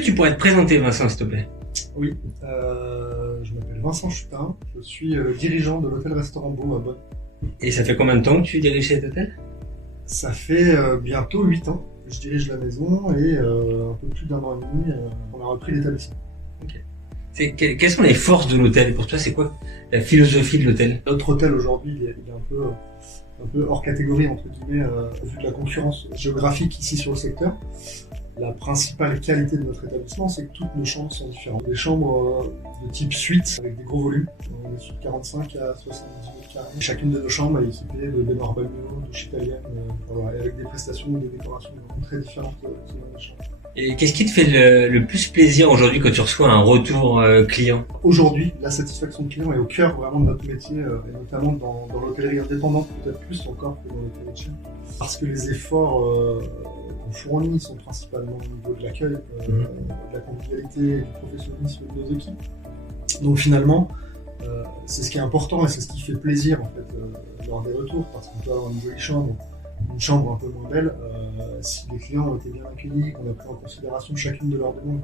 que tu pourrais te présenter, Vincent, s'il te plaît? Oui, je m'appelle Vincent Chutin, je suis dirigeant de l'hôtel-restaurant Beau à Bonn. Et ça fait combien de temps que tu diriges cet hôtel? Ça fait bientôt 8 ans que je dirige la maison et un peu plus d'1 an et demi, on a repris l'établissement. Quelles sont les forces de l'hôtel? Pour toi, c'est quoi la philosophie de l'hôtel? Notre hôtel aujourd'hui, il est un peu hors catégorie, entre guillemets, vu de la concurrence géographique ici sur le secteur. La principale qualité de notre établissement, c'est que toutes nos chambres sont différentes. Des chambres de type suite, avec des gros volumes. On est sur 45 à 70 mètres carrés. Chacune de nos chambres est équipée de baignoires balnéo, douche italienne, voilà, et avec des prestations et des décorations très différentes selon les chambres. Et qu'est-ce qui te fait le plus plaisir aujourd'hui quand tu reçois un retour client? Aujourd'hui, la satisfaction client est au cœur vraiment de notre métier, et notamment dans l'hôtellerie indépendante, peut-être plus encore que dans l'hôtellerie de chaîne. Parce que les efforts qu'on fournit sont principalement au niveau de l'accueil, de la convivialité et du professionnalisme de nos équipes. Donc finalement, c'est ce qui est important et c'est ce qui fait plaisir en fait lors des retours, parce qu'on peut avoir une jolie chambre, une chambre un peu moins belle, si les clients ont été bien accueillis, qu'on a pris en considération chacune de leurs demandes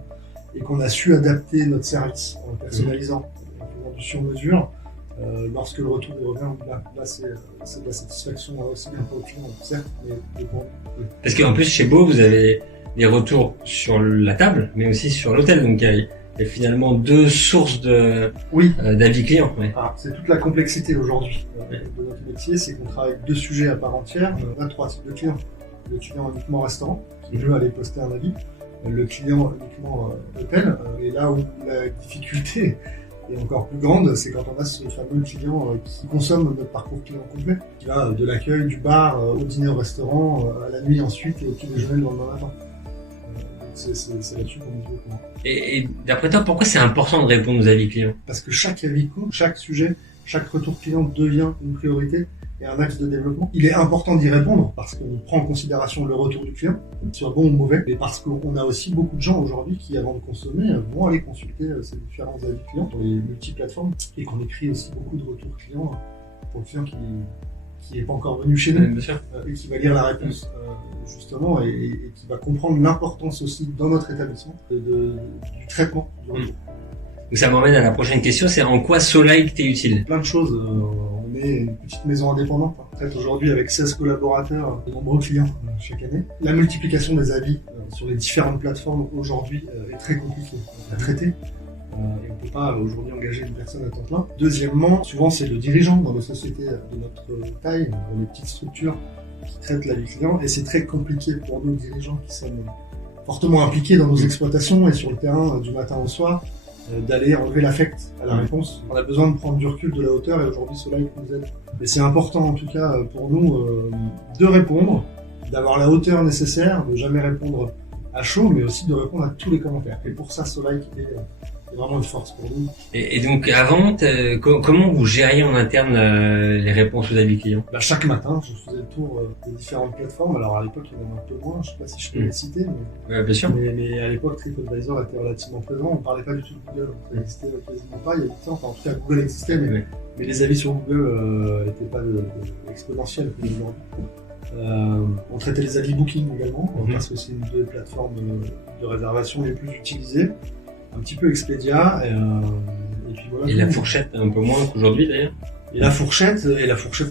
et qu'on a su adapter notre service en le personnalisant, en faisant du sur-mesure, lorsque le retour revient, là c'est de la satisfaction aussi bien pour le client, certes, mais pour nous. Parce qu'en plus, chez Beau, vous avez des retours sur la table, mais aussi sur l'hôtel, donc il y a finalement deux sources d'avis clients. Ouais. Ah, c'est toute la complexité aujourd'hui de notre métier, c'est qu'on travaille avec deux sujets à part entière. On a 3 types de clients. Le client uniquement restaurant, qui veut aller poster un avis. Le client uniquement hôtel. Et là où la difficulté est encore plus grande, c'est quand on a ce fameux client qui consomme notre parcours client complet, qui va de l'accueil, du bar, au dîner au restaurant, à la nuit ensuite et au petit déjeuner le lendemain matin. C'est là-dessus qu'on dit beaucoup. Et d'après toi, pourquoi c'est important de répondre aux avis clients? Parce que chaque avis compte, chaque sujet, chaque retour client devient une priorité et un axe de développement. Il est important d'y répondre parce qu'on prend en considération le retour du client, qu'il soit bon ou mauvais, et parce qu'on a aussi beaucoup de gens aujourd'hui qui, avant de consommer, vont aller consulter ces différents avis clients sur les multiplateformes et qu'on écrit aussi beaucoup de retours clients pour le client qui n'est pas encore venu chez nous et qui va lire la réponse justement et qui va comprendre l'importance aussi dans notre établissement du traitement du retour. Donc ça m'emmène à la prochaine question, c'est en quoi Solike t'est utile? Plein de choses. On est une petite maison indépendante. On traite aujourd'hui avec 16 collaborateurs, de nombreux clients chaque année. La multiplication des avis sur les différentes plateformes aujourd'hui est très compliquée à traiter. Et on ne peut pas aujourd'hui engager une personne à temps plein. Deuxièmement, souvent c'est le dirigeant dans les sociétés de notre taille, dans les petites structures qui traitent la vie client. Et c'est très compliqué pour nous dirigeants qui sommes fortement impliqués dans nos exploitations et sur le terrain du matin au soir, d'aller enlever l'affect à la réponse. On a besoin de prendre du recul, de la hauteur, et aujourd'hui Solike nous aide. Et c'est important en tout cas pour nous de répondre, d'avoir la hauteur nécessaire, de jamais répondre à chaud, mais aussi de répondre à tous les commentaires. Et pour ça, Solike est vraiment une force pour nous. Et donc avant, comment vous gériez en interne les réponses aux avis clients? Chaque matin, je faisais le tour des différentes plateformes. Alors à l'époque, il y en avait un peu moins, je ne sais pas si je peux les citer, bien sûr. Mais à l'époque, TripAdvisor était relativement présent. On ne parlait pas du tout de Google, ça n'existait quasiment pas. Il y a 8 ans, enfin, en tout cas Google existait, mais les avis sur Google n'étaient pas exponentiels comme aujourd'hui. On traitait les avis Booking également, parce que c'est une des plateformes de réservation les plus utilisées. Un petit peu Expedia, et puis voilà. Et la fourchette un peu moins qu'aujourd'hui d'ailleurs. Et la fourchette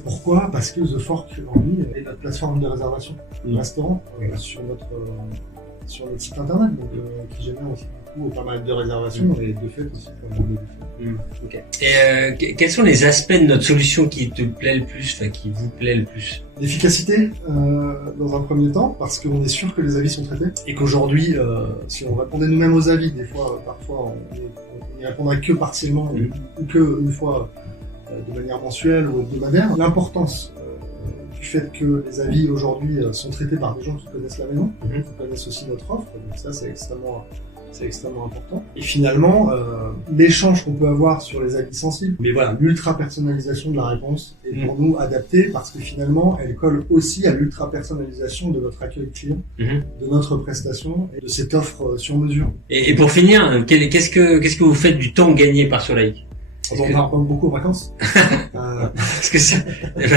pourquoi? Parce que The Fork aujourd'hui est notre plateforme de réservation de restaurant sur notre site internet, donc qui génère aussi beaucoup pas mal de réservations et de fait aussi pas mal de défauts. Okay. Et quels sont les aspects de notre solution qui te plaît le plus, enfin qui vous plaît le plus? L'efficacité dans un premier temps, parce qu'on est sûr que les avis sont traités et qu'aujourd'hui, si on répondait nous-mêmes aux avis, des fois, parfois, on n'y répondrait que partiellement ou que une fois de manière mensuelle ou hebdomadaire. L'importance du fait que les avis aujourd'hui sont traités par des gens qui connaissent la maison, qui connaissent aussi notre offre, donc ça c'est extrêmement important. Et finalement, l'échange qu'on peut avoir sur les avis sensibles, mais voilà, l'ultra-personnalisation de la réponse est pour nous adaptée parce que finalement, elle colle aussi à l'ultra-personnalisation de notre accueil client, de notre prestation et de cette offre sur mesure. Et pour finir, qu'est-ce que vous faites du temps gagné par Solike? On part beaucoup en vacances. Est-ce que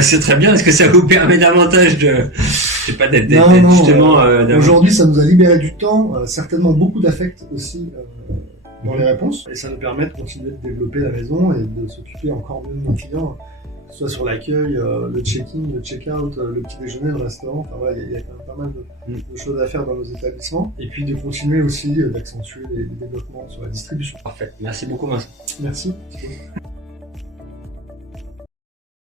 c'est très bien. Est-ce que ça vous permet davantage C'est pas d'être Non, justement... aujourd'hui, ça nous a libéré du temps, certainement beaucoup d'affect aussi dans les réponses, et ça nous permet de continuer de développer la maison et de s'occuper encore mieux de nos clients, que ce soit sur l'accueil, le check-in, le check-out, le petit déjeuner, le restaurant. Enfin voilà, il y a quand même pas mal de choses à faire dans nos établissements, et puis de continuer aussi d'accentuer les développements sur la distribution. Parfait. Merci beaucoup, Vincent. Merci.